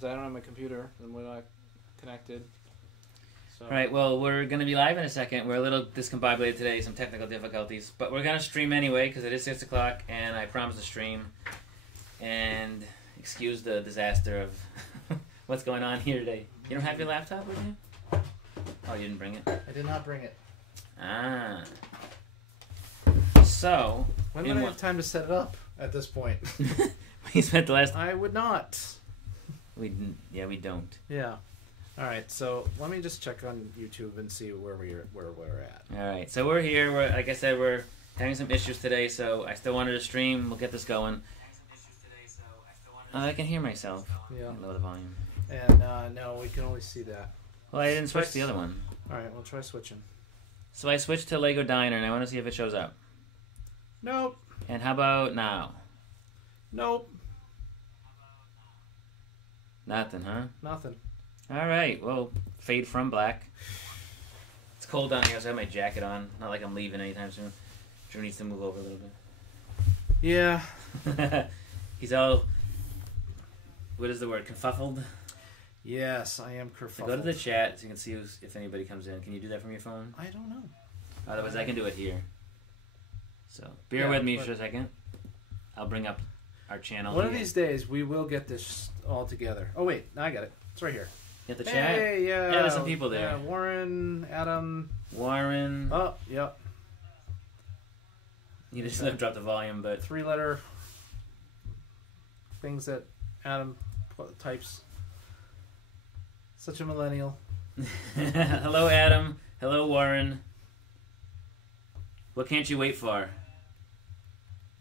because I don't have my computer and we're not connected. So. All right, well, we're going to be live in a second. We're a little discombobulated today, some technical difficulties. But we're going to stream anyway because it is 6 o'clock, and I promised to stream. And excuse the disaster of what's going on here today. You don't have your laptop with you? Oh, you didn't bring it? I did not bring it. Ah. So... When would I have time to set it up at this point? We spent the last... I would not. We don't. Yeah. All right, so let me just check on YouTube and see where we're at. All right, so we're here. Like I said, we're having some issues today, so I still wanted to stream. We'll get this going. I can hear myself. Yeah. Lower the volume. And no, we can only see that. Well, I didn't switch the other one. All right, we'll try switching. So I switched to Lego Diner, and I want to see if it shows up. Nope. And how about now? Nope. Nothing, huh? Nothing. All right, well, fade from black. It's cold down here, so I have my jacket on. Not like I'm leaving anytime soon. Drew needs to move over a little bit. Yeah. He's all, what is the word, kerfuffled? Yes, I am kerfuffled. So go to the chat so you can see if anybody comes in. Can you do that from your phone? I don't know. Otherwise, I can do it here. So bear with me for a second. I'll bring up our channel. One of these days, we will get this all together. Oh, wait. I got it. It's right here. Get the chat? Hey, yeah. Yeah, there's some people there. Yeah, Warren, Adam. Warren. Oh, yep. You just dropped the volume, but... 3-letter things that Adam types. Such a millennial. Hello, Adam. Hello, Warren. What can't you wait for?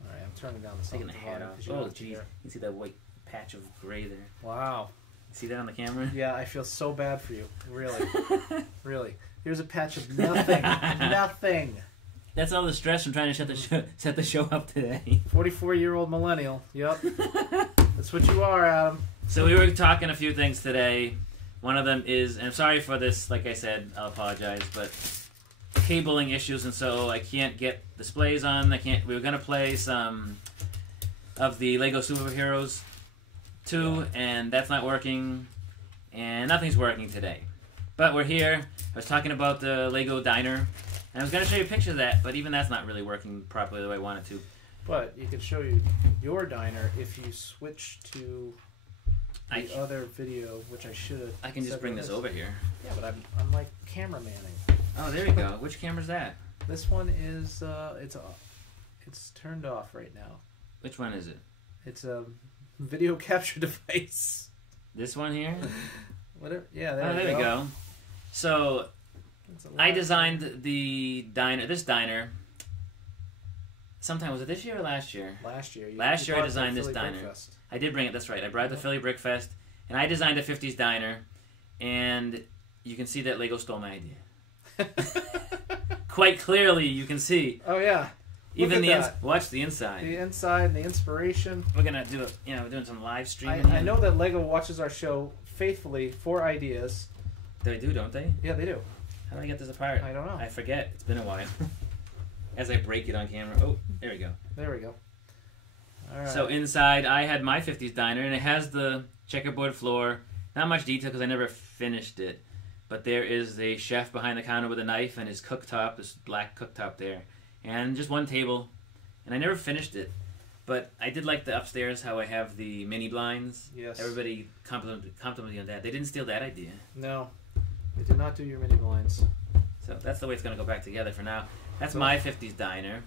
Alright, I'm turning down the sound. Taking the hat off. Oh, geez. You see that white patch of gray there? Wow. See that on the camera? Yeah, I feel so bad for you. Really. Really. Here's a patch of nothing. Nothing. That's all the stress from trying to set the show up today. 44-year-old millennial. Yep. That's what you are, Adam. So we were talking a few things today. One of them is, and I'm sorry for this, like I said, I'll apologize, but cabling issues, and so I can't get displays on. We were going to play some of the Lego Superheroes 2, and that's not working, and nothing's working today. But we're here. I was talking about the Lego Diner, and I was going to show you a picture of that, but even that's not really working properly the way I wanted to. But you can show you your diner if you switch to the other video, which I should have. I can just bring this over here. Yeah, but I'm like cameramanning. Oh, there we go. Which camera's that? This one is it's turned off right now. Which one is it? It's a video capture device. This one here? Whatever. Yeah, there we go. So I designed the diner. This diner. Sometime was it this year or last year? Last year. Last year I designed this diner. I did bring it. That's right. I brought the Philly Brick Fest, and I designed a '50s diner, and you can see that Lego stole my idea. Quite clearly, you can see. Oh yeah. Even watch the inside. The inside, the inspiration. We're gonna do it. You know, we're doing some live streaming. I know that Lego watches our show faithfully for ideas. They do, don't they? Yeah, they do. How do I get this apart? I don't know. I forget. It's been a while. As I break it on camera. Oh, there we go. There we go. All right. So inside, I had my '50s diner, and it has the checkerboard floor. Not much detail because I never finished it. But there is a chef behind the counter with a knife and his cooktop, this black cooktop there. And just one table. And I never finished it. But I did like the upstairs, how I have the mini blinds. Yes. Everybody complimented me on that. They didn't steal that idea. No. They did not do your mini blinds. So that's the way it's going to go back together for now. That's my '50s diner.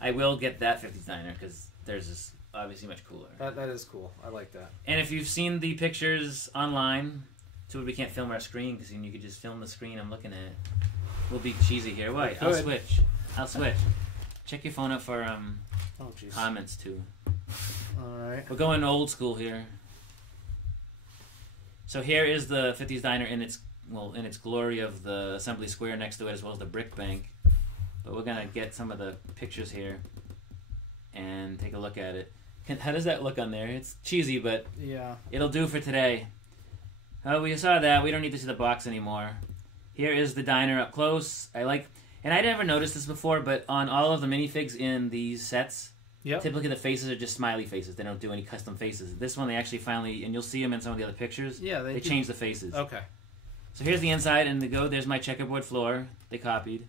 I will get that '50s diner because theirs is obviously much cooler. That is cool. I like that. And if you've seen the pictures online, so we can't film our screen because you could just film the screen I'm looking at. We'll be cheesy here. Wait, I'll switch. Check your phone up for comments too. All right. We're going old school here. So here is the '50s diner in its glory of the assembly square next to it, as well as the brick bank. But we're gonna get some of the pictures here and take a look at it. How does that look on there? It's cheesy, but yeah, it'll do for today. Oh, we saw that. We don't need to see the box anymore. Here is the diner up close. And I never noticed this before, but on all of the minifigs in these sets, Yep. Typically, the faces are just smiley faces. They don't do any custom faces. This one, they actually finally, and you'll see them in some of the other pictures. Yeah, they changed the faces. Okay. So here's the inside, and there's my checkerboard floor. They copied.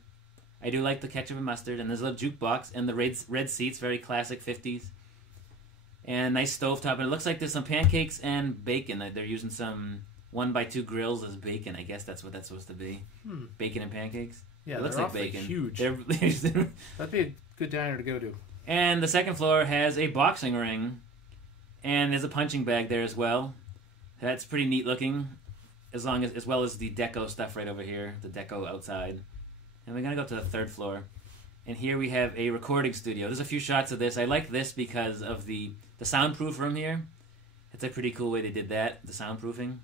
I do like the ketchup and mustard, and there's a little jukebox, and the red seats, very classic 50s. And nice stovetop, and it looks like there's some pancakes and bacon. They're using some 1x2 grills as bacon. I guess that's what that's supposed to be. Bacon and pancakes. Yeah, it looks like bacon. Huge. That'd be a good diner to go to. And the second floor has a boxing ring, and there's a punching bag there as well. That's pretty neat looking, as well as the deco stuff right over here, the deco outside. And we're gonna go to the third floor, and here we have a recording studio. There's a few shots of this. I like this because of the soundproof room here. It's a pretty cool way they did that, the soundproofing.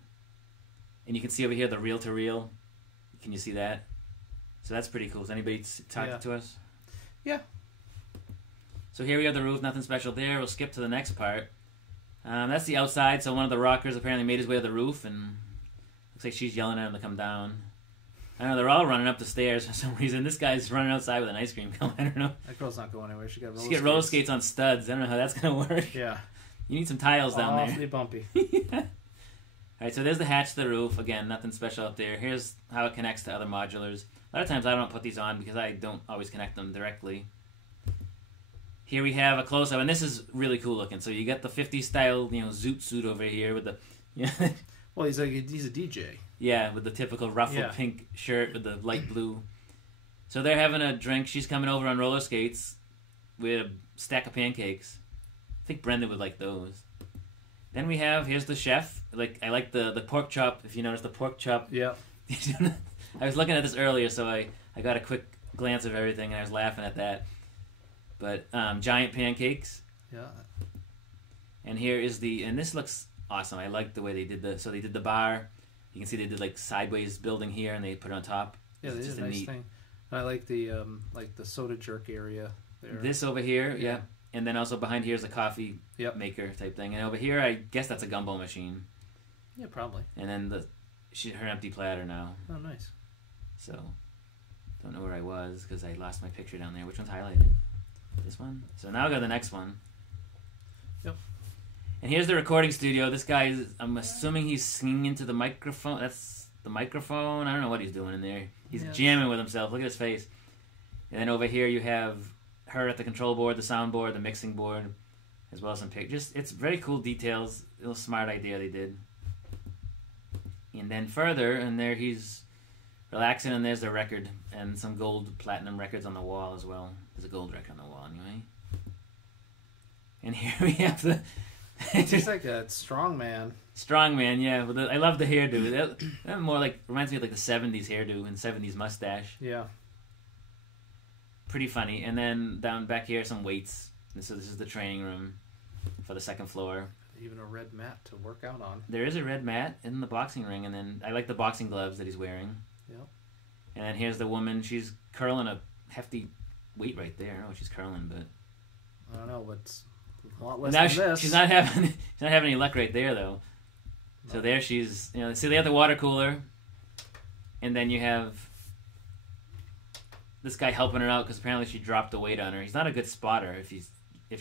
And you can see over here the reel-to-reel. Can you see that? So that's pretty cool. Is anybody talking to us? Yeah. So here we have the roof, nothing special there. We'll skip to the next part. That's the outside, so one of the rockers apparently made his way to the roof, and looks like she's yelling at him to come down. I don't know, they're all running up the stairs for some reason. This guy's running outside with an ice cream cone. I don't know. That girl's not going anywhere. She got roller skates on studs. I don't know how that's going to work. Yeah. You need some tiles down there. Awfully bumpy. All right, so there's the hatch to the roof. Again, nothing special up there. Here's how it connects to other modulars. A lot of times I don't put these on because I don't always connect them directly. Here we have a close-up, and this is really cool looking. So you got the 50s style, zoot suit over here with the... Well, he's a DJ. Yeah, with the typical ruffled pink shirt with the light blue. So they're having a drink. She's coming over on roller skates with a stack of pancakes. I think Brendan would like those. Then here's the chef. I like the pork chop, if you notice the pork chop. Yeah. I was looking at this earlier, so I got a quick glance of everything, and I was laughing at that. But giant pancakes. Yeah. And here is and this looks awesome. I like the way they did so they did the bar. You can see they did sideways building here, and they put it on top. Yeah, they did a nice thing. I like the soda jerk area there. This over here, yeah. And then also behind here is a coffee maker type thing. And over here, I guess that's a gumbo machine. Yeah, probably. And then her empty platter now. Oh, nice. So, don't know where I was because I lost my picture down there. Which one's highlighted? This one? So now I'll go to the next one. Yep. And here's the recording studio. This guy I'm assuming he's singing into the microphone. That's the microphone. I don't know what he's doing in there. He's jamming with himself. Look at his face. And then over here you have her at the control board, the soundboard, the mixing board, as well as some pictures. It's very cool details. A little smart idea they did. And then further, and there he's relaxing, and there's the record, and some gold platinum records on the wall as well. There's a gold record on the wall anyway. And here we have the... It's just like a strongman. Strongman, yeah. I love the hairdo. That more reminds me of the 70s hairdo and 70s mustache. Yeah. Pretty funny. And then down back here, some weights. And so this is the training room for the second floor. Even a red mat to work out on. There is a red mat in the boxing ring, and then I like the boxing gloves that he's wearing. Yep. And then here's the woman. She's curling a hefty weight right there. I don't know what she's curling, but I don't know, but it's a lot less now than this. She's not having any luck right there though. No. So there she's see they have the water cooler, and then you have this guy helping her out because apparently she dropped the weight on her. He's not a good spotter if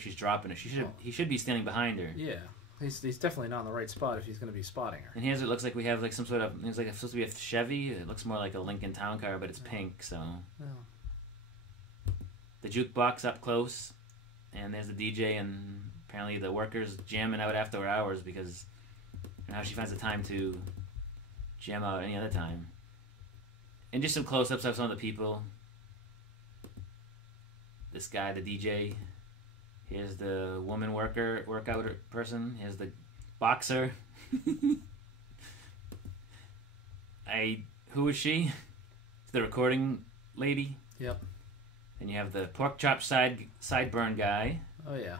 she's dropping it. He should be standing behind her. Yeah. He's definitely not in the right spot if he's going to be spotting her. And here's it looks like we have some sort of it's supposed to be a Chevy. It looks more like a Lincoln Town Car, but it's pink. So the jukebox up close, and there's the DJ, and apparently the workers jamming out after hours because now she finds the time to jam out any other time. And just some close-ups of some of the people. This guy, the DJ. Here's the woman workout person. Here's the boxer. Who is she? It's the recording lady. Yep. Then you have the pork chop sideburn guy. Oh yeah.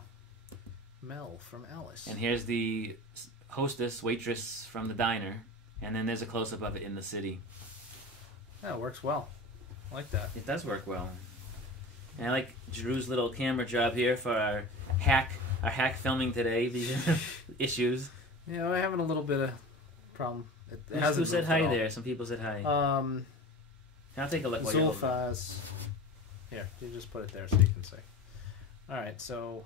Mel from Alice. And here's the waitress from the diner. And then there's a close-up of it in the city. Yeah, it works well. I like that. It does work well. And I like Drew's little camera job here for our hack filming today. These issues. Yeah, we're having a little bit of problem. Who said hi there? Some people said hi. I'll take a look. Zulfaz. Here, you just put it there so you can see. All right, so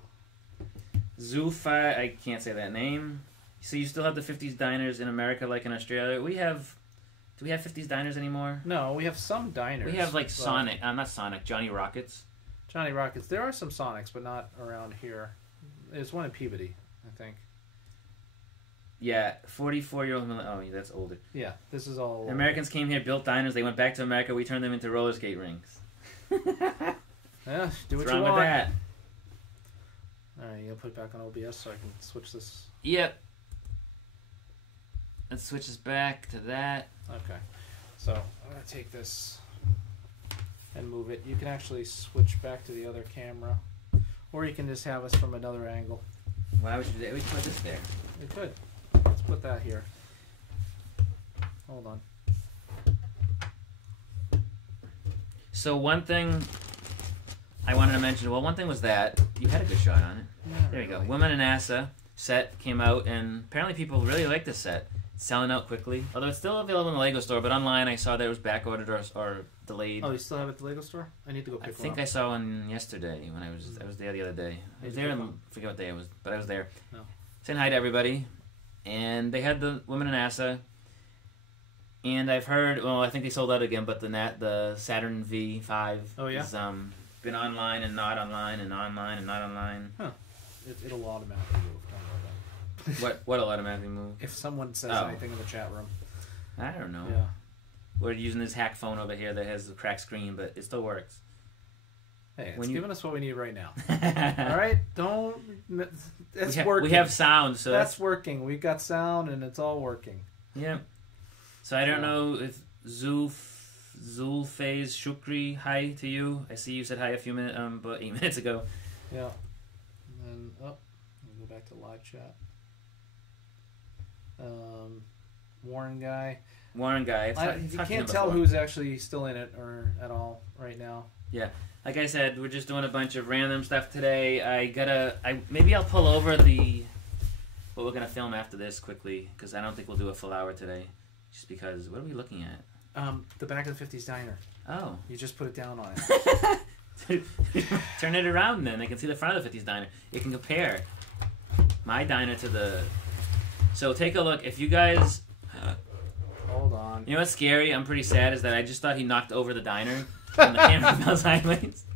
Zoofi, I can't say that name. So you still have the 50s diners in America like in Australia. Do we have 50s diners anymore? No, we have some diners. We have like Sonic, not Sonic, Johnny Rockets. Johnny Rockets. There are some Sonics, but not around here. There's one in Peabody, I think. Yeah, 44-year-old. Oh, yeah, that's older. Yeah, this is all. Americans came here, built diners. They went back to America. We turned them into roller skate rinks. Yeah, do what What's you wrong want. with that? All right, you'll put it back on OBS so I can switch this. Yep. Let's switch this back to that. Okay, so I'm gonna take this and move it. You can actually switch back to the other camera, or you can just have us from another angle. Why would you do that? We could put this there. We could. Let's put that here. Hold on. So one thing I wanted to mention, well, one thing was that you had a good shot on it. There you go. Women in NASA set came out, and apparently people really like this set. It's selling out quickly, although it's still available in the Lego store. But online, I saw that it was back ordered or delayed. Oh, you still have it at the Lego store? I need to go pick one up. I think I saw one yesterday when I was there the other day. I was there, and I forget what day it was, but I was there. No. Saying hi to everybody, and they had the women in NASA. And I've heard, well, I think they sold out again, but the Saturn V5 has been online and not online and online and not online. Huh. It'll automatically move. Don't worry about it. What'll automatically move? If someone says anything in the chat room. I don't know. Yeah. We're using this hack phone over here that has a cracked screen, but it still works. Hey, it's giving us what we need right now. All right? Don't... It's working. We have sound, so... That's working. We've got sound, and it's all working. Yeah. So I don't know if Zulfaze Shukri, hi to you. I see you said hi a few minutes, but 8 minutes ago. Yeah. And then, we'll go back to live chat. Warren guy. You can't tell who's actually still in it or at all right now. Yeah. Like I said, we're just doing a bunch of random stuff today. Maybe I'll pull over what we're gonna film after this quickly, because I don't think we'll do a full hour today. Just because, what are we looking at? The back of the 50s diner. Oh. You just put it down on it. Turn it around then. They can see the front of the 50s diner. It can compare my diner to the... So take a look. If you guys... Hold on. You know what's scary? I'm pretty sad is that I just thought he knocked over the diner and the camera fell sideways.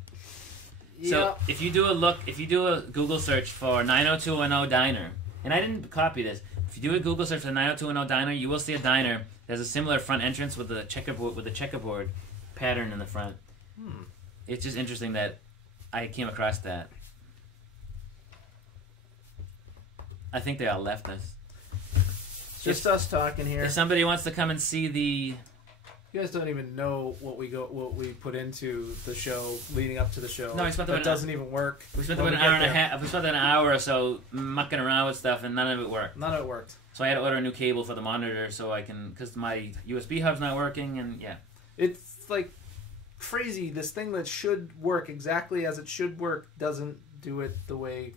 Yep. So if you do a Google search for 90210 diner, and I didn't copy this, if you do a Google search for 90210 diner, you will see a diner that has a similar front entrance with the checkerboard pattern in the front. It's just interesting that I came across that. I think they all left us. Just us talking here. If somebody wants to come and see the... You guys don't even know what we put into the show leading up to the show. No, we spent doesn't even work. We spent about an hour and a half. We spent an hour or so mucking around with stuff, and none of it worked. None of it worked. So I had to order a new cable for the monitor so I can, because my USB hub's not working, and yeah. It's like crazy. This thing that should work exactly as it should work doesn't do it the way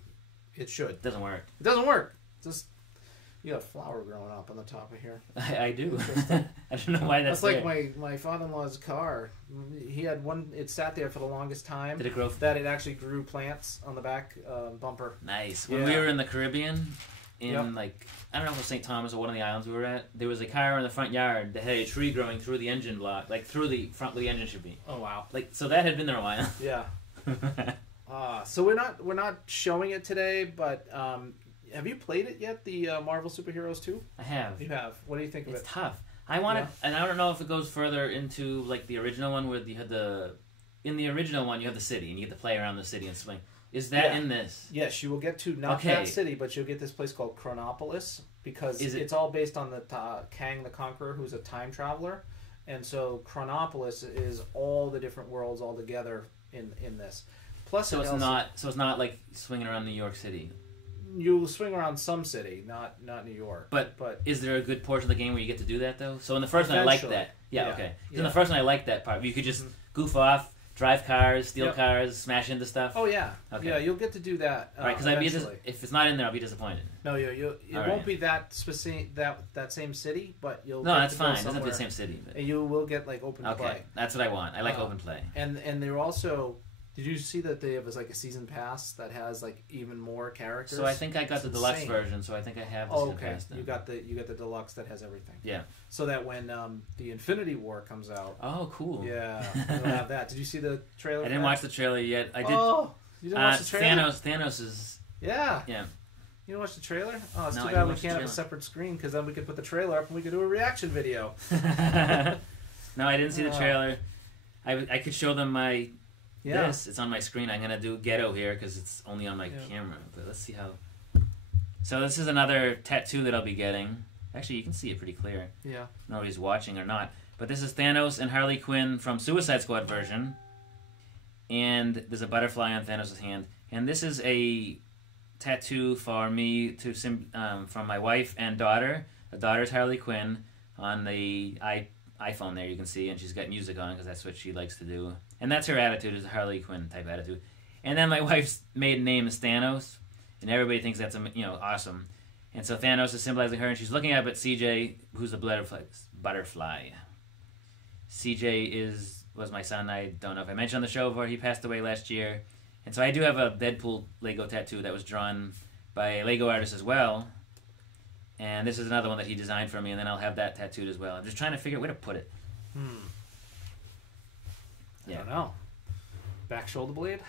it should. It doesn't work. It doesn't work. Just... You got a flower growing up on the top of here. I do. I don't know why that's like my father-in-law's car. He had one. It sat there for the longest time. Did it grow? That it actually grew plants on the back bumper. Nice. When we were in the Caribbean, I don't know if it was St. Thomas or one of the islands we were at, there was a car in the front yard that had a tree growing through the engine block, like through the front where the engine should be. Oh wow! Like so that had been there a while. Yeah. So we're not showing it today, but. Have you played it yet, the Marvel Superheroes 2? I have. You have. What do you think of it? It's tough. I want to, and I don't know if it goes further into like the original one where you had in the original one you have the city and you get to play around the city and swing. Is that in this? Yes, you will get to not that city, but you'll get this place called Chronopolis because it's all based on the Kang the Conqueror, who's a time traveler, and so Chronopolis is all the different worlds all together in this. Plus, so it's not like swinging around New York City. You'll swing around some city, not New York. But is there a good portion of the game where you get to do that though? So in the first one, I liked that. Yeah, okay. In the first one, I liked that part. You could just goof off, drive cars, steal cars, smash into stuff. Oh yeah, okay. Yeah, you'll get to do that. Right, because if it's not in there, I'll be disappointed. No, it won't be that specific that same city, but you'll. No, that's fine. It doesn't have to be the same city. But... And you will get like open play. That's what I want. I like open play. And they're also. Did you see that they have like a season pass that has like even more characters? So I think I got the deluxe version. So I think I have the season pass. Then. You got the deluxe that has everything. Yeah. So that when the Infinity War comes out. Oh, cool. Yeah, you'll have that. Did you see the trailer? I didn't watch the trailer yet. I did. Oh, you didn't watch the trailer? Thanos is. Yeah. Yeah. You didn't watch the trailer? Oh, it's too bad we can't have a separate screen because then we could put the trailer up and we could do a reaction video. No, I didn't see the trailer. I could show them my. Yeah. It's on my screen. I'm gonna do ghetto here because it's only on my camera. But let's see how. So this is another tattoo that I'll be getting. Actually, you can see it pretty clear. Yeah. Nobody's watching or not. But this is Thanos and Harley Quinn from Suicide Squad version. And there's a butterfly on Thanos' hand. And this is a tattoo for me from my wife and daughter. The daughter's Harley Quinn on the iPhone there, you can see, and she's got music on because that's what she likes to do. And that's her attitude, is a Harley Quinn type attitude. And then my wife's maiden name is Thanos, and everybody thinks that's awesome. And so Thanos is symbolizing her, and she's looking up at CJ, who's the butterfly. CJ was my son. I don't know if I mentioned on the show before. He passed away last year. And so I do have a Deadpool Lego tattoo that was drawn by a Lego artist as well. And this is another one that he designed for me, and then I'll have that tattooed as well. I'm just trying to figure out where to put it. I don't know. Back shoulder blade?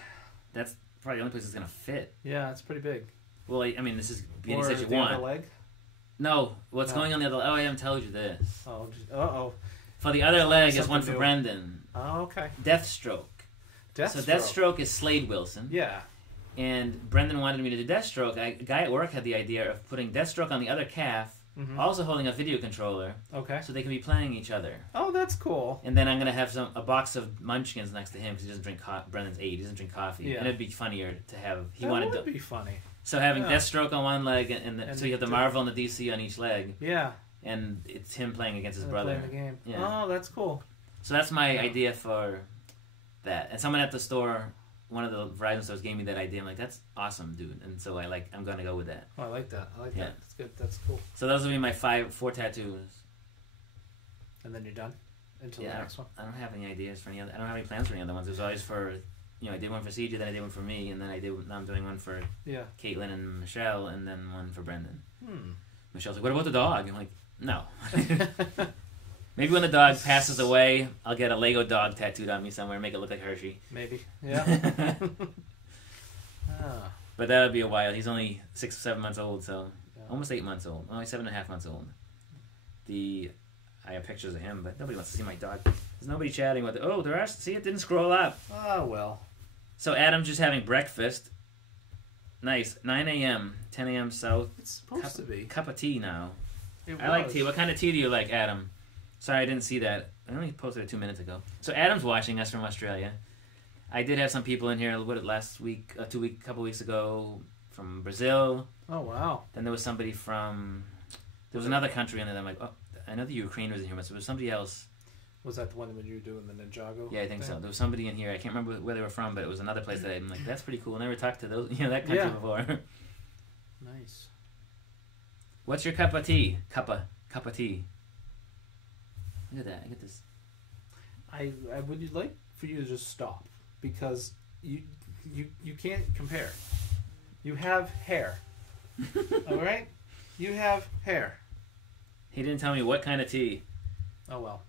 That's probably the only place it's going to fit. Yeah, it's pretty big. Well, I mean, this is being said you want. Other leg? No, what's going on the other leg? Oh, I haven't told you this. Oh, uh-oh. For the other leg is one for Brendan. Oh, okay. Deathstroke. So Deathstroke is Slade Wilson. Yeah. And Brendan wanted me to do Deathstroke. A guy at work had the idea of putting Deathstroke on the other calf, also holding a video controller. Okay. So they can be playing each other. Oh, that's cool. And then I'm going to have a box of Munchkins next to him because he doesn't drink Brendan's 8. He doesn't drink coffee. Yeah. And it'd be funnier to have... That would be funny. So having Deathstroke on one leg, and so you have the Marvel and the DC on each leg. Yeah. And it's him playing against his brother. Playing the game. Yeah. Oh, that's cool. So that's my idea for that. And someone at the store... One of the Verizon stores gave me that idea. I'm like, that's awesome, dude. And so I'm going to go with that. Oh, I like that. That. That's good. That's cool. So those will be my 4 tattoos. And then you're done until the next one? I don't have any ideas for any other. I don't have any plans for any other ones. It was always for, I did one for CJ, then I did one for me, and then now I'm doing one for Caitlin and Michelle, and then one for Brendan. Michelle's like, what about the dog? I'm like, no. Maybe when the dog passes away, I'll get a Lego dog tattooed on me somewhere and make it look like Hershey. Maybe. Yeah. But that would be a while. He's only 6 or 7 months old, so almost 8 months old. Only 7.5 months old. I have pictures of him, but nobody wants to see my dog. There's nobody chatting with it. Oh, there are. See, it didn't scroll up. Oh, well. So Adam's just having breakfast. Nice. 9 a.m., 10 a.m. South. It's supposed to be. Cup of tea now. I like tea. What kind of tea do you like, Adam? Sorry, I didn't see that. I only posted it 2 minutes ago. So Adam's watching us from Australia. I did have some people in here, last week, couple weeks ago, from Brazil. Oh, wow. Then there was somebody from... There was another country in there. I'm like, oh, I know the Ukraine was in here, but there was somebody else. Was that the one that you were doing, the Ninjago? Yeah, I think so. There was somebody in here. I can't remember where they were from, but it was another place that I'm like, that's pretty cool. I never talked to those, that country before. Nice. What's your cup of tea? Cup of tea. Look at that. I get this. I would like for you to just stop because you can't compare. You have hair. All right? You have hair. He didn't tell me what kind of tea. Oh, well.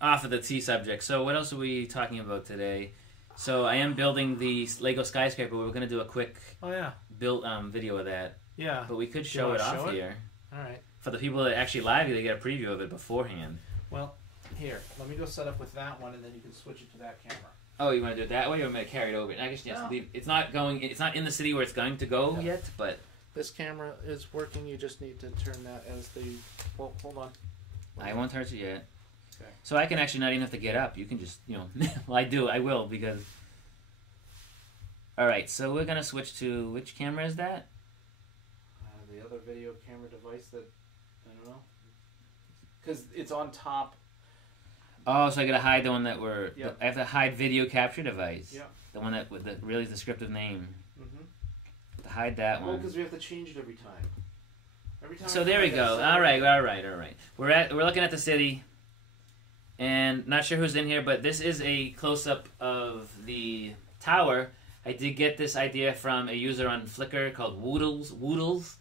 Off of the tea subject. So what else are we talking about today? So I am building the Lego skyscraper. We're going to do a quick build video of that. Yeah. But we could show it off here. All right. For the people that actually live, they get a preview of it beforehand. Well, here, let me go set up with that one, and then you can switch it to that camera. Oh, you want to do it that way, or am I going to carry it over? I guess yes. No. It's not in the city where it's going to go yet, but this camera is working. You just need to turn that as the. Well, hold on. I won't touch it yet. Okay. So I can actually not even have to get up. You can just, well, I will because. All right, so we're gonna switch to which camera is that? The other video camera device that. I don't know. Because it's on top. Oh, so I gotta hide the one that I have to hide video capture device. Yeah. The one that with the really descriptive name. Mm-hmm. To hide that one. Well, because we have to change it every time. So there we go. All right. We're looking at the city, and not sure who's in here, but this is a close up of the tower, I did get this idea from a user on Flickr called Woodles,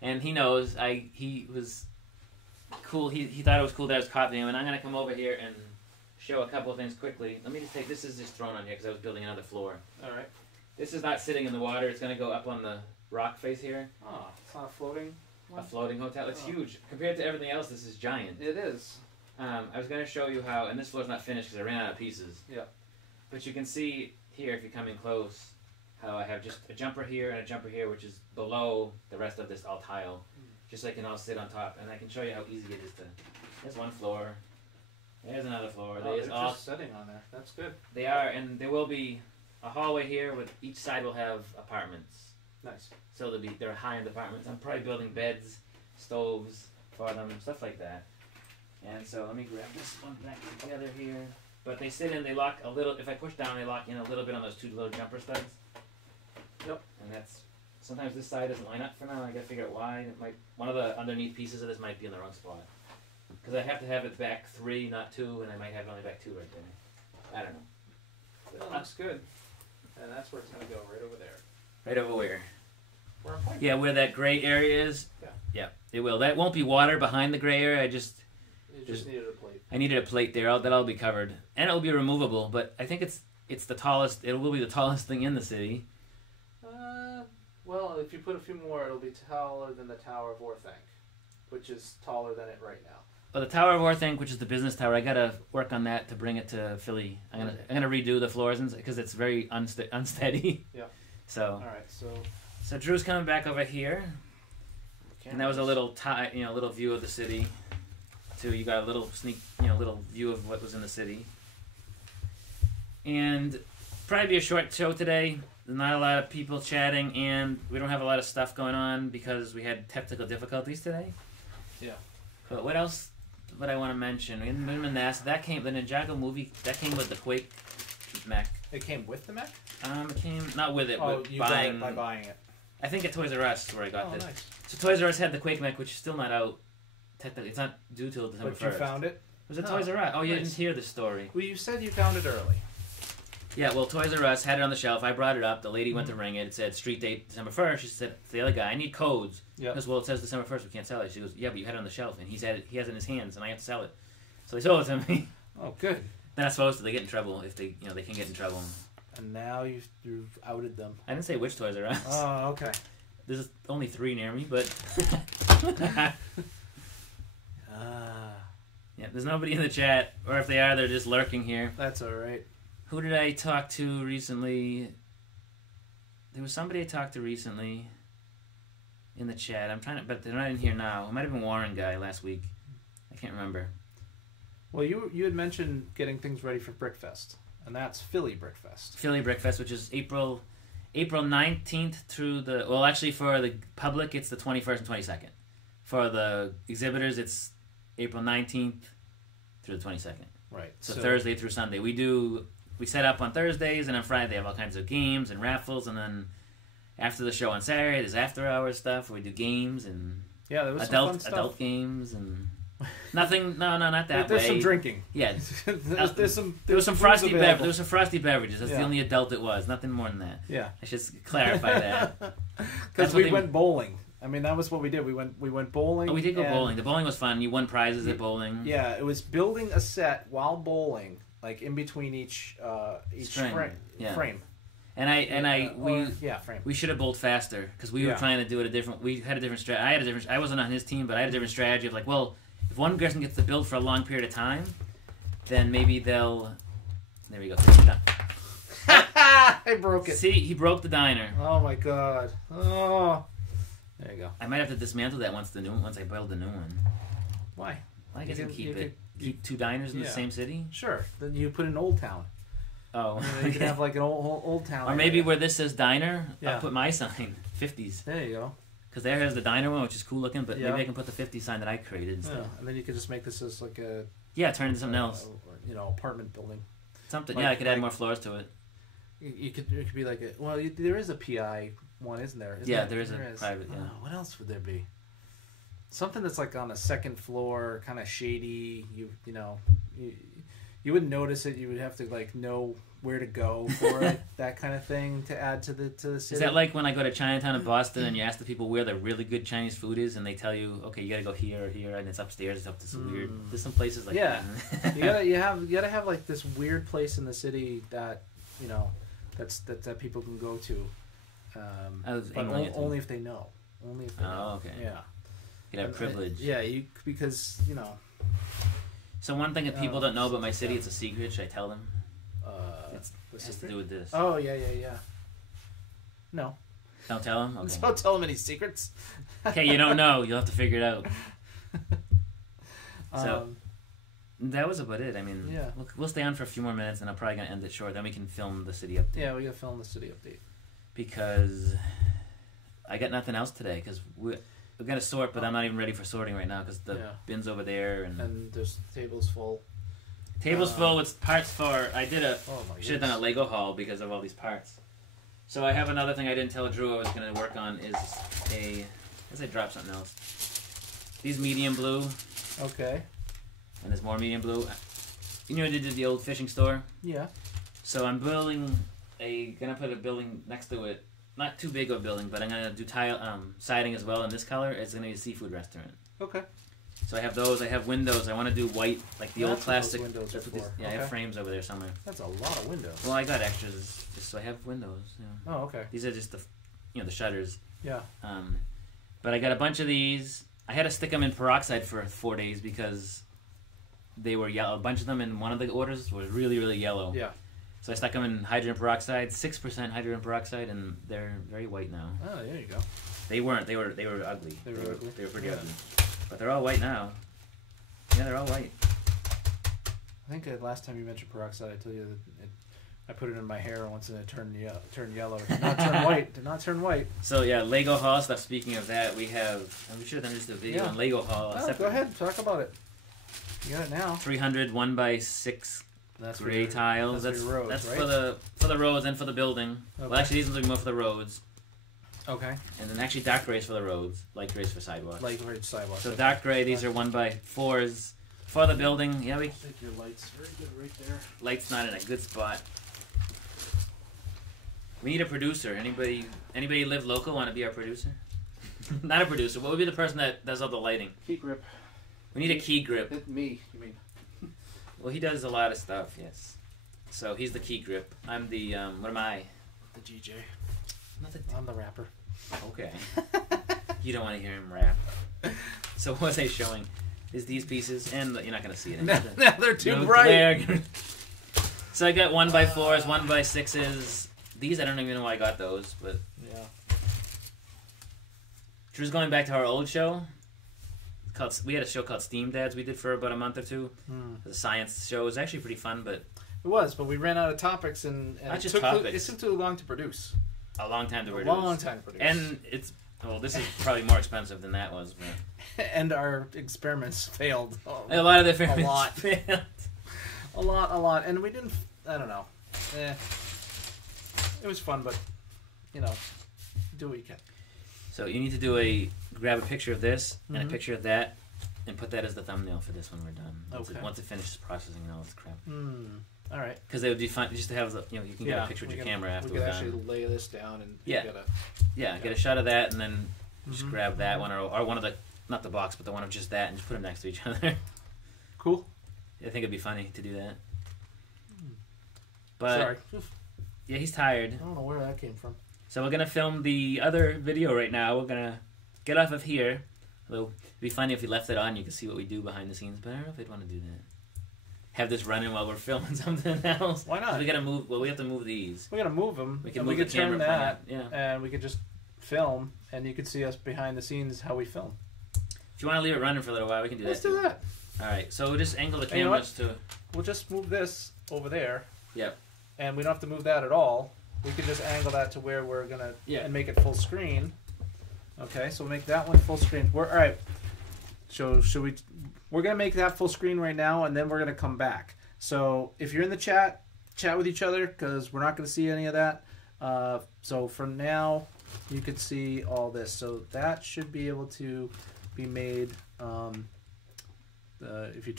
and he knows he was cool. He thought it was cool that I was copying him, and I'm gonna come over here and show a couple of things quickly. Let me just take this is just thrown on here because I was building another floor. All right. This is not sitting in the water. It's gonna go up on the rock face here. Oh, it's not a floating one? A floating hotel. It's huge compared to everything else. This is giant. It is. I was gonna show you how, and this floor's not finished because I ran out of pieces. Yeah. But you can see here, if you come in close, how I have just a jumper here and a jumper here, which is below the rest of this all tile, just so I can all sit on top. And I can show you how easy it is to. There's one floor. There's another floor. Oh, they're just sitting on there. That's good. They are, and there will be a hallway here with each side will have apartments. Nice. So they're high-end apartments. I'm probably building beds, stoves for them, stuff like that. And so let me grab this one back together here. But they sit in, they lock a little. If I push down, they lock in a little bit on those two little jumper studs. Yep. And that's sometimes this side doesn't line up for now. I gotta figure out why. It might one of the underneath pieces of this might be in the wrong spot. Because I have to have it back 3, not 2, and I might have it only back 2 right there. I don't know. But, looks good. And that's where it's gonna go, right over there. Right over where? Where I'm pointing. Yeah, where that gray area is. Yeah. Yeah, it will. That won't be water behind the gray area. You just needed a plate. I needed a plate there. That'll be covered, and it'll be removable. But I think it's the tallest. It will be the tallest thing in the city. Well, if you put a few more, it'll be taller than the Tower of Orthanc, which is taller than it right now. But the Tower of Orthanc, which is the business tower, I gotta work on that to bring it to Philly. I'm gonna redo the floors because it's very unsteady. Yeah. So. All right. So Drew's coming back over here, and that was a little little view of the city. Too, you got a little sneak, little view of what was in the city. And probably be a short show today. There's not a lot of people chatting, and we don't have a lot of stuff going on because we had technical difficulties today. Yeah. But what else would I want to mention? In NASA, the Ninjago movie, that came with the Quake mech. It came with the mech? It came, not with it, but you got it by buying it. I think at Toys R Us is where I got this. Nice. So Toys R Us had the Quake mech, which is still not out. Technically, it's not due till December 1st. But you found it? It was at Toys R Us. Oh, you didn't hear the story. Well, you said you found it early. Yeah, well, Toys R Us had it on the shelf. I brought it up. The lady went to ring it. It said street date December 1st. She said to the other guy, I need codes. Yeah. Because, well, it says December 1st. We can't sell it. She goes, yeah, but you had it on the shelf. And he has it in his hands, and I have to sell it. So they sold it to me. Oh, good. They're not supposed to. They get in trouble if they can get in trouble. And now you've outed them. I didn't say which Toys R Us. Oh, okay. There's only 3 near me, but... Yeah, there's nobody in the chat, or if they are, they're just lurking here. That's all right. Who did I talk to recently? There was somebody I talked to recently in the chat. But they're not in here now. It might have been Warren guy last week. I can't remember. Well, you had mentioned getting things ready for Brickfest, and that's Philly Brickfest. Philly Brickfest, which is April 19th through the... Well, actually, for the public, it's the 21st and 22nd. For the exhibitors, it's April 19th through the 22nd. Right. So Thursday through Sunday. We set up on Thursdays, and on Friday they have all kinds of games and raffles, and then after the show on Saturday, there's after-hours stuff where we do games and there was some fun stuff. Adult games and... Nothing. No, not that There's way. some drinking. Yeah. There was some frosty beverages. That's the only adult it was. Nothing more than that. Yeah. I should clarify that. Because we went bowling. I mean, that was what we did. We went bowling. Oh, we did go bowling. The bowling was fun. You won prizes at bowling. Yeah, it was building a set while bowling, like in between each frame. Frame. We should have bowled faster because we were trying to do it a different. We had a different strategy. I wasn't on his team, but I had a different strategy of like, well, if one person gets to build for a long period of time, then maybe they'll. There we go. I broke it. See, he broke the diner. Oh my god. Oh. There you go. I might have to dismantle that once I build the new one. Why? Well, I guess keep 2 diners in the same city. Sure. Then you put an Old Town. Oh, you can have like an old town. Or maybe where this says diner, I'll put my sign, 50s. There you go. Because there has the diner one, which is cool looking, but maybe I can put the 50 sign that I created instead. Yeah. And then you could just make this as like a... Yeah, turn it into something else. Apartment building. Something, I could add more floors to it. It could be like there is a PI one, isn't there? There is a private, yeah. Oh, what else would there be? Something that's like on the second floor, kind of shady. You wouldn't notice it. You would have to like know where to go for it, that kind of thing to add to the city. Is that like when I go to Chinatown in Boston and you ask the people where the really good Chinese food is, and they tell you, okay, you gotta go here or here, and it's upstairs. It's up to some weird. There's some places like that. you gotta have like this weird place in the city that that people can go to, but only if they know. Only if they know. Okay. Yeah. You have privilege. Because So one thing that people don't know about my city, it's a secret. Should I tell them? It has to do with this. Oh, yeah. No. Don't tell them? Okay. Don't tell them any secrets. Okay, you don't know. You'll have to figure it out. So, that was about it. I mean, we'll stay on for a few more minutes, and I'm probably going to end it short. Then we can film the city update. Yeah, we got to film the city update. Because I got nothing else today, because we're going to sort, but I'm not even ready for sorting right now, because the bin's over there. And there's tables full. Tables full with parts for... I should have done a Lego haul because of all these parts. So I have another thing I didn't tell Drew I was going to work on is I guess I dropped something else. These medium blue. Okay. And there's more medium blue. You know, I did the old fishing store? Yeah. So I'm gonna put a building next to it. Not too big of a building, but I'm gonna do siding as well in this color. It's gonna be a seafood restaurant. Okay. So I have those. I have windows. I want to do white, like the old classic. Windows are for. I have frames over there somewhere. That's a lot of windows. Well, I got extras, just so I have windows. Oh, okay. These are just the shutters. Yeah. But I got a bunch of these. I had to stick them in peroxide for 4 days because they were yellow. A bunch of them in one of the orders was really, really yellow. Yeah. So I stuck them in hydrogen peroxide, 6% hydrogen peroxide, and they're very white now. Oh, there you go. They weren't. They were ugly. They were ugly. They were pretty ugly. But they're all white now. Yeah, they're all white. I think last time you mentioned peroxide, I told you that I put it in my hair once and it turned yellow. It did not turn white. Did not turn white. So yeah, Lego haul stuff. Speaking of that, we should have done just a video on Lego haul. Oh, go ahead, talk about it. You got it now. 300 1x6 gray tiles. That's for your roads, right? for the roads and for the building. Okay. Well, actually, these ones are more for the roads. Okay. And then actually dark grays for the roads, light grays for sidewalks. Light gray sidewalks. So dark gray, these are 1x4s for the building. Yeah, I think your light's very good right there. Light's not in a good spot. We need a producer. Anybody live local want to be our producer? Not a producer. What would be the person that does all the lighting? Key grip. We need a key grip. Me, you mean? Well, he does a lot of stuff, yes. So he's the key grip. I'm the, what am I? The DJ. I'm the rapper. Okay. You don't want to hear him rap. So what was I showing? Is these pieces, and you're not going to see it. Now they're too bright. So I got 1x4s, 1x6s. These, I don't even know why I got those, but... Yeah. Drew's going back to our old show. We had a show called Steam Dads we did for about a month or two. The science show. It was actually pretty fun, but... It was, but we ran out of topics, and it took too long to produce. A long time to produce. Long time to produce. And this is probably more expensive than that was. But... And our experiments failed. A lot of the experiments failed. A lot. And we didn't, I don't know. It was fun, but, do what you can. So you need to grab a picture of this and a picture of that and put that as the thumbnail for this when we're done. Once it finishes processing all this crap. All right. Because it would be fun just to have, you can get a picture with your camera after we're done. We could actually lay this down and get a shot of that and then just grab that one or one of the, not the box, but the one of just that and just put them next to each other. Cool. I think it'd be funny to do that. But sorry. Yeah, he's tired. I don't know where that came from. So we're going to film the other video right now. We're going to get off of here. Although it'd be funny if we left it on. You can see what we do behind the scenes. But I don't know if I'd want to do that. Have this running while we're filming something else. Why not? We got to move. Well, we have to move these. We got to move them. We can move the camera turn that. Yeah. And we could just film. And you could see us behind the scenes how we film. If you want to leave it running for a little while, we can do that. Let's do that. All right. So we'll just angle the cameras to... We'll just move this over there. Yep. And we don't have to move that at all. We could just angle that to where we're going to... and make it full screen. Okay, so we'll make that one full screen. All right. So should we... We're going to make that full screen right now, and then we're going to come back. So if you're in the chat with each other, because we're not going to see any of that. So for now, you could see all this. So that should be able to be made... if you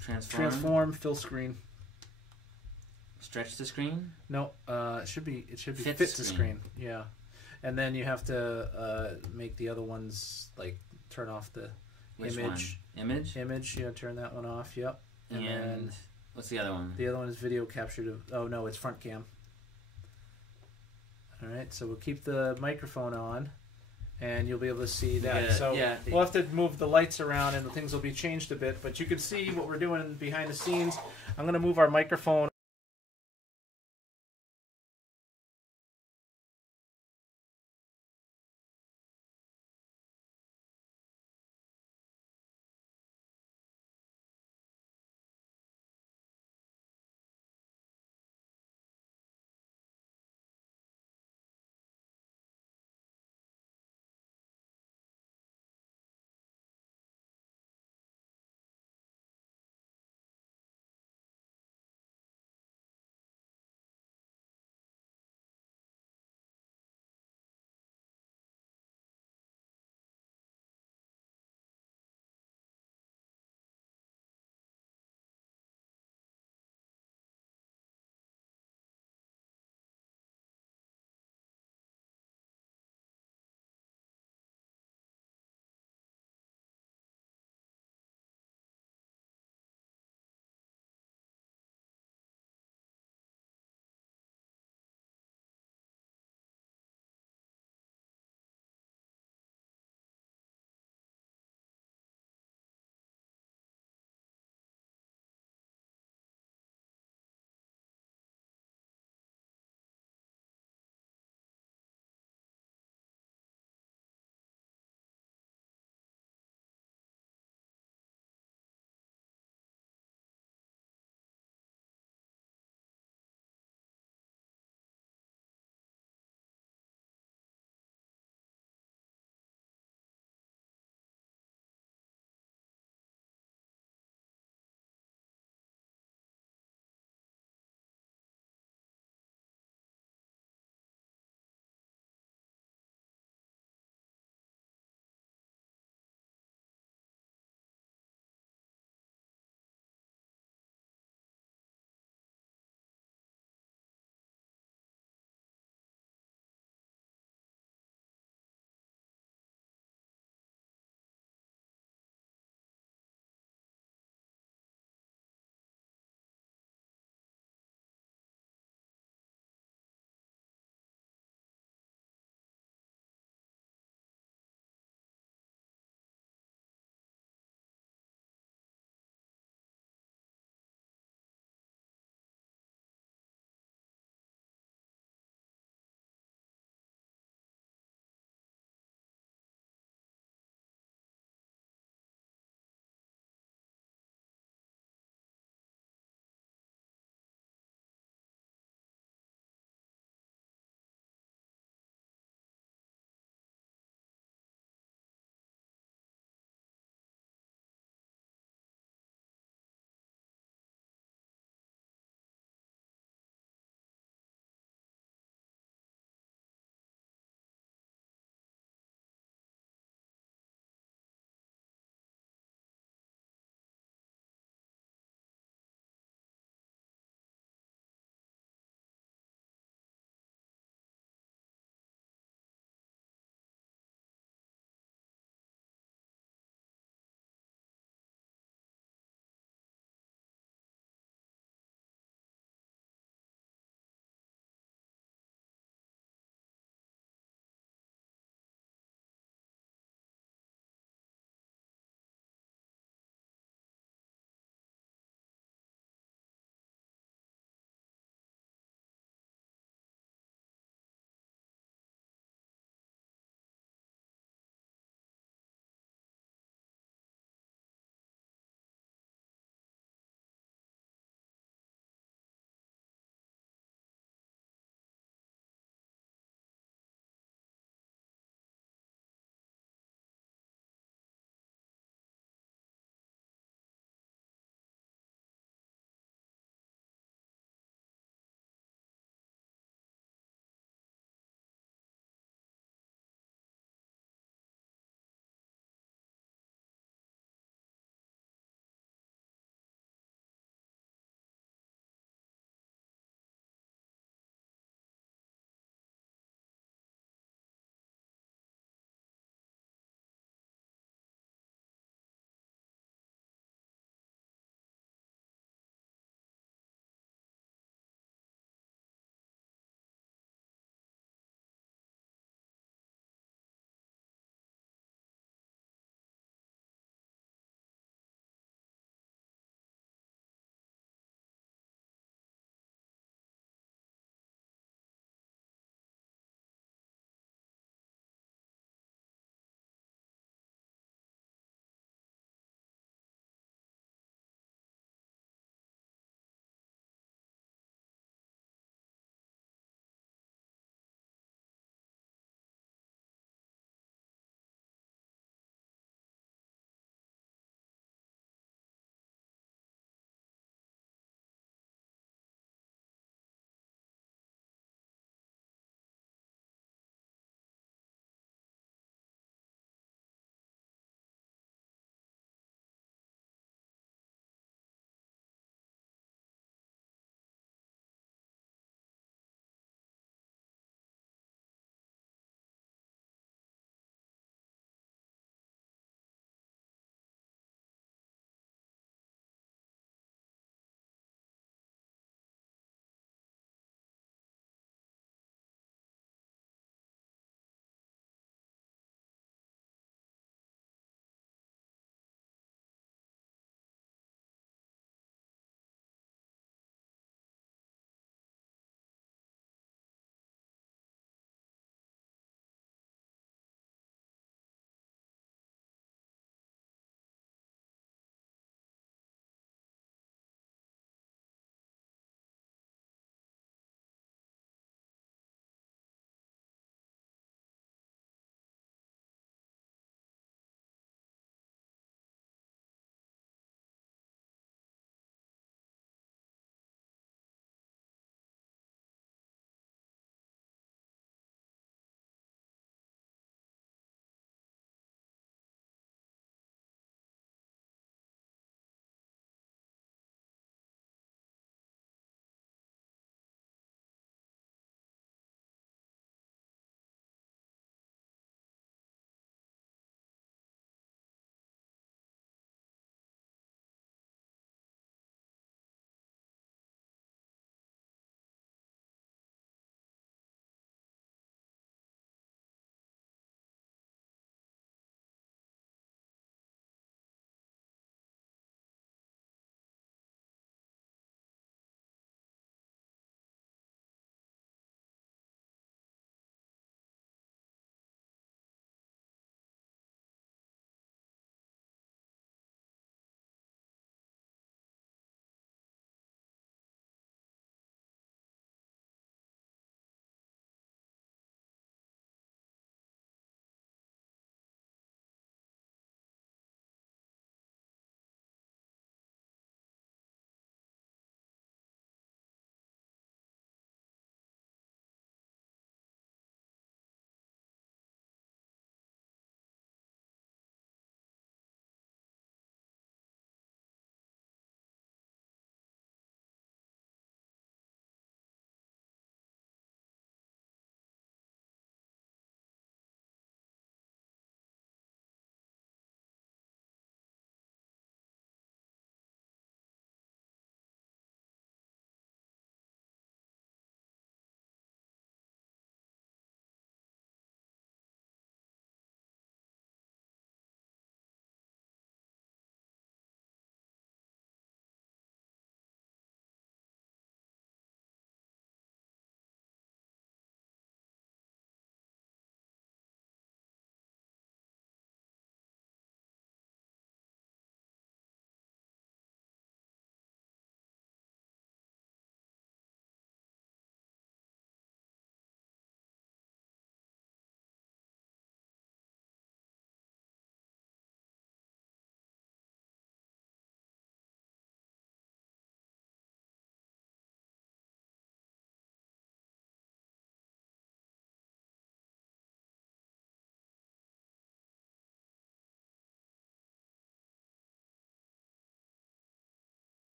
transform, fill screen. stretch the screen? No, it should be fit to screen. Yeah, and then you have to make the other ones like turn off the image. Image. Yeah, turn that one off. Yep. And then, what's the other one? The other one is video capture to. Oh no, it's front cam. All right, so we'll keep the microphone on, and you'll be able to see that. We'll have to move the lights around, and the things will be changed a bit, but you can see what we're doing behind the scenes. I'm going to move our microphone